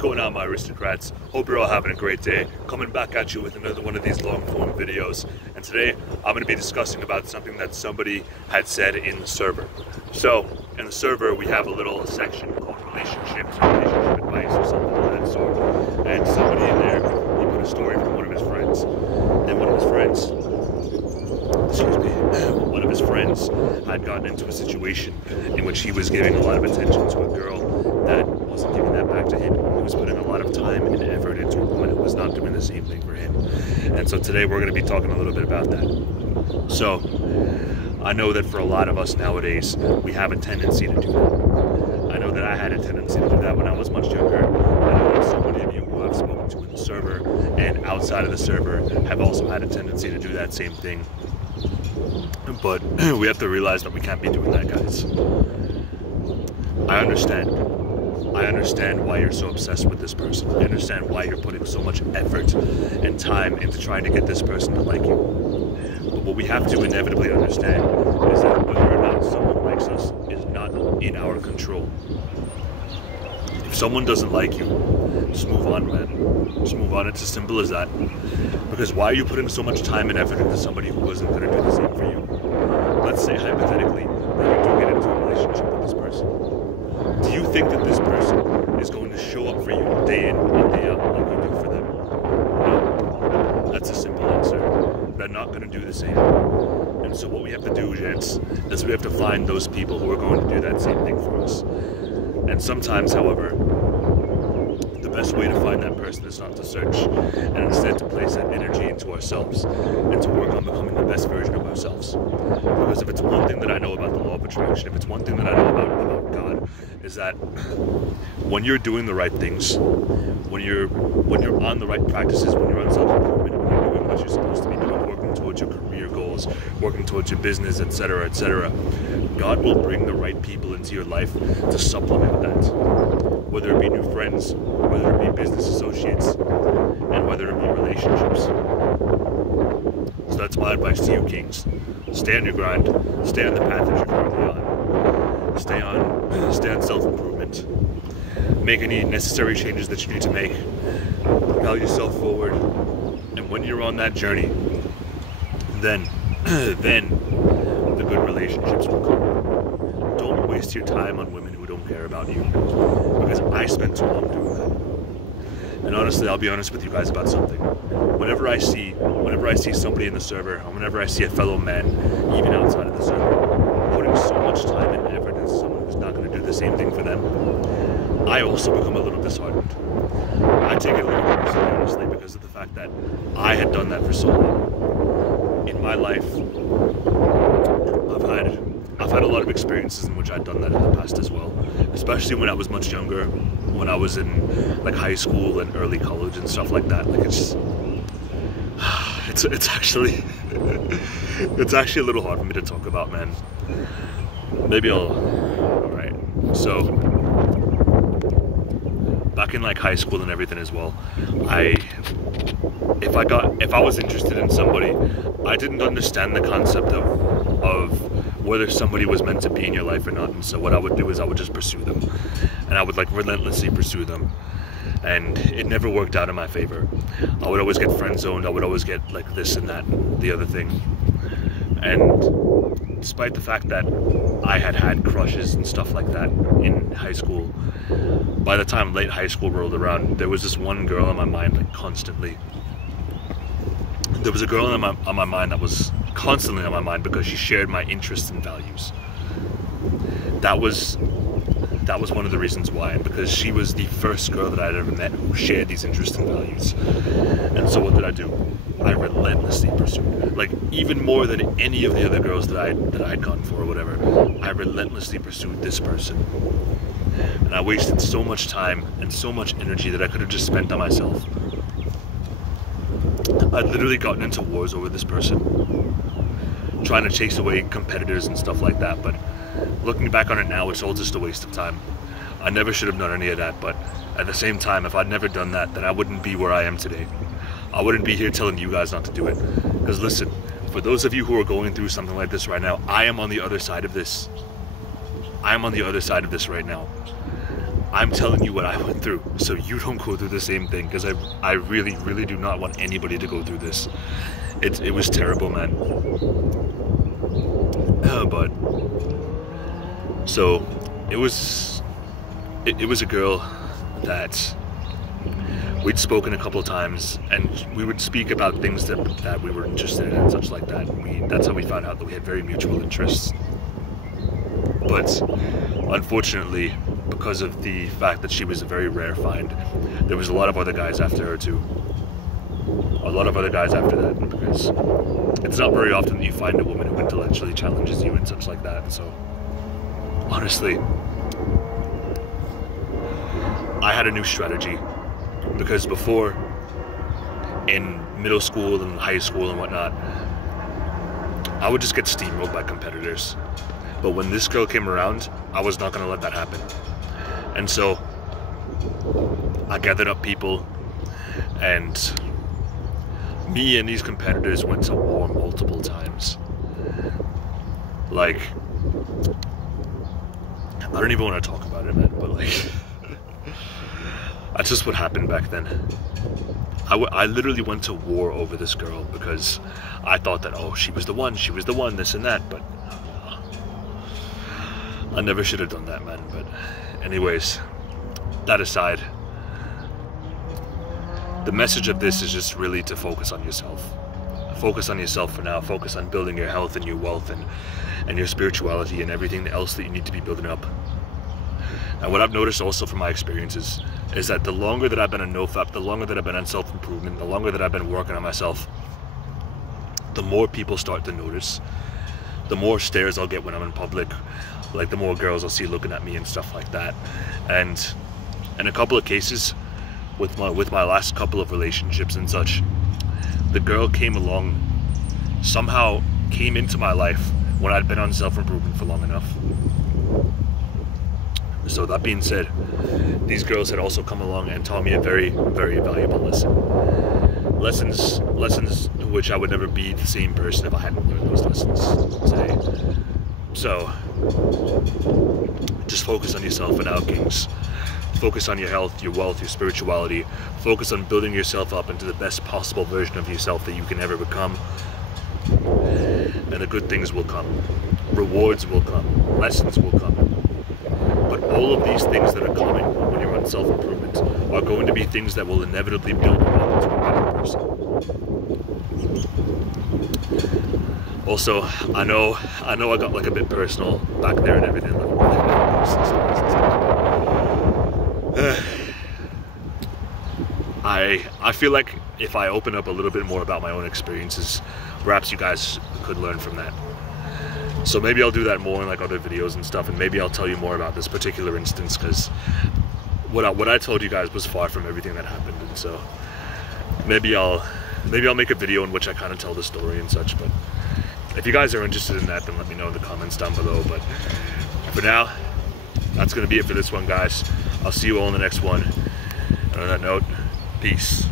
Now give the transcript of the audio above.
Going on, my aristocrats? Hope you're all having a great day. Coming back at you with another one of these long form videos, and today I'm going to be discussing about something that somebody had said in the server. So in the server we have a little section called relationships or relationship advice or something of that sort, and somebody in there, he put a story from one of his friends, and one of his friends had gotten into a situation in which he was giving a lot of attention to a girl that wasn't giving that back to him. He was putting a lot of time and effort into a woman who was not doing the same thing for him. And so today we're going to be talking a little bit about that. So I know that for a lot of us nowadays, we have a tendency to do that. I know that I had a tendency to do that when I was much younger. I know that so many of you who I've spoken to in the server and outside of the server have also had a tendency to do that same thing. But we have to realize that we can't be doing that, guys. I understand why you're so obsessed with this person. I understand why you're putting so much effort and time into trying to get this person to like you. But what we have to inevitably understand is that whether or not someone likes us is not in our control. If someone doesn't like you, just move on, man. Just move on. It's as simple as that. Because why are you putting so much time and effort into somebody who wasn't going to do the same for you? Let's say hypothetically that you do get into a relationship with this person. Do you think that this person is going to show up for you day in and day out like you do for them? No. That's a simple answer. They're not going to do the same. And so what we have to do, gents, is we have to find those people who are going to do that same thing for us. And sometimes, however, the best way to find that person is not to search, and instead to place that energy into ourselves and to work on becoming the best version of ourselves. Because if it's one thing that I know about the law of attraction, if it's one thing that I know about God, is that when you're doing the right things, when you're on the right practices, when you're on self-improvement, when you're doing what you're supposed to be doing, working towards your career goals, working towards your business, etc., etc., God will bring the right people into your life to supplement that. Whether it be new friends, whether it be business associates, and whether it be relationships. So that's my advice to you, kings. Stay on your grind. Stay on the path that you're currently on. Stay on self-improvement. Make any necessary changes that you need to make. Propel yourself forward. And when you're on that journey, then the good relationships will come. Don't waste your time on women who don't care about you. Because I spent too long doing that. And honestly, I'll be honest with you guys about something. Whenever I see somebody in the server, or whenever I see a fellow man, even outside of the server, putting so much time and effort into someone who's not going to do the same thing for them, I also become a little disheartened. I take it a little personally, honestly, because of the fact that I had done that for so long. In my life, I've had a lot of experiences in which I'd done that in the past as well, especially when I was much younger, when I was in like high school and early college and stuff like that. Like it's actually it's actually a little hard for me to talk about, man. Maybe alright. So back in like high school and everything as well, if I was interested in somebody, I didn't understand the concept of whether somebody was meant to be in your life or not. And so what I would do is I would just pursue them, and I would like relentlessly pursue them, and it never worked out in my favor. I would always get friend zoned. I would always get like this and that and the other thing. And despite the fact that I had crushes and stuff like that in high school, by the time late high school rolled around, there was this one girl on my mind, like constantly. There was a girl on my mind that was constantly on my mind because she shared my interests and values. That was one of the reasons why, and because she was the first girl that I'd ever met who shared these interests and values. And so what did I do? I relentlessly pursued, like even more than any of the other girls that I'd gone for or whatever. I relentlessly pursued this person, and I wasted so much time and so much energy that I could have just spent on myself. I'd literally gotten into wars over this person, trying to chase away competitors and stuff like that, but looking back on it now, it's all just a waste of time. I never should have done any of that, but at the same time, if I'd never done that, then I wouldn't be where I am today. I wouldn't be here telling you guys not to do it. Because listen, for those of you who are going through something like this right now, I am on the other side of this. I am on the other side of this right now. I'm telling you what I went through, so you don't go through the same thing, because I really, really do not want anybody to go through this. It was terrible, man. But so it was a girl that we'd spoken a couple of times, and we would speak about things that we were interested in and such like that. That's how we found out that we had very mutual interests. But unfortunately, because of the fact that she was a very rare find, there was a lot of other guys after her too. A lot of other guys after that, because it's not very often that you find a woman who intellectually challenges you and such like that. So honestly, I had a new strategy, because before, in middle school and high school and whatnot, I would just get steamrolled by competitors. But when this girl came around, I was not going to let that happen. And so I gathered up people, and me and these competitors went to war multiple times. Like, I don't even want to talk about it, man, but like, that's just what happened back then. I literally went to war over this girl because I thought that, oh, she was the one, this and that, but I never should have done that, man. But anyways, that aside, the message of this is just really to focus on yourself. Focus on yourself for now. Focus on building your health and your wealth and your spirituality and everything else that you need to be building up. And what I've noticed also from my experiences is that the longer that I've been on NoFap, the longer that I've been on self-improvement, the longer that I've been working on myself, the more people start to notice, the more stares I'll get when I'm in public, like the more girls I'll see looking at me and stuff like that. And in a couple of cases, with my last couple of relationships and such, the girl came along, somehow came into my life when I'd been on self-improvement for long enough. So that being said, these girls had also come along and taught me a very, very valuable lesson. Lessons which I would never be the same person if I hadn't learned those lessons today. So, just focus on yourself for now, Kings. Focus on your health, your wealth, your spirituality. Focus on building yourself up into the best possible version of yourself that you can ever become. And the good things will come. Rewards will come. Lessons will come. But all of these things that are coming when you're on self-improvement are going to be things that will inevitably build you up into a better person. Also, I know I got like a bit personal back there and everything. I feel like if I open up a little bit more about my own experiences, perhaps you guys could learn from that. So maybe I'll do that more in like other videos and stuff, and maybe I'll tell you more about this particular instance, because what I told you guys was far from everything that happened. And so maybe I'll make a video in which I kind of tell the story and such. But if you guys are interested in that, then let me know in the comments down below. But for now, that's going to be it for this one, guys. I'll see you all in the next one. And on that note, peace.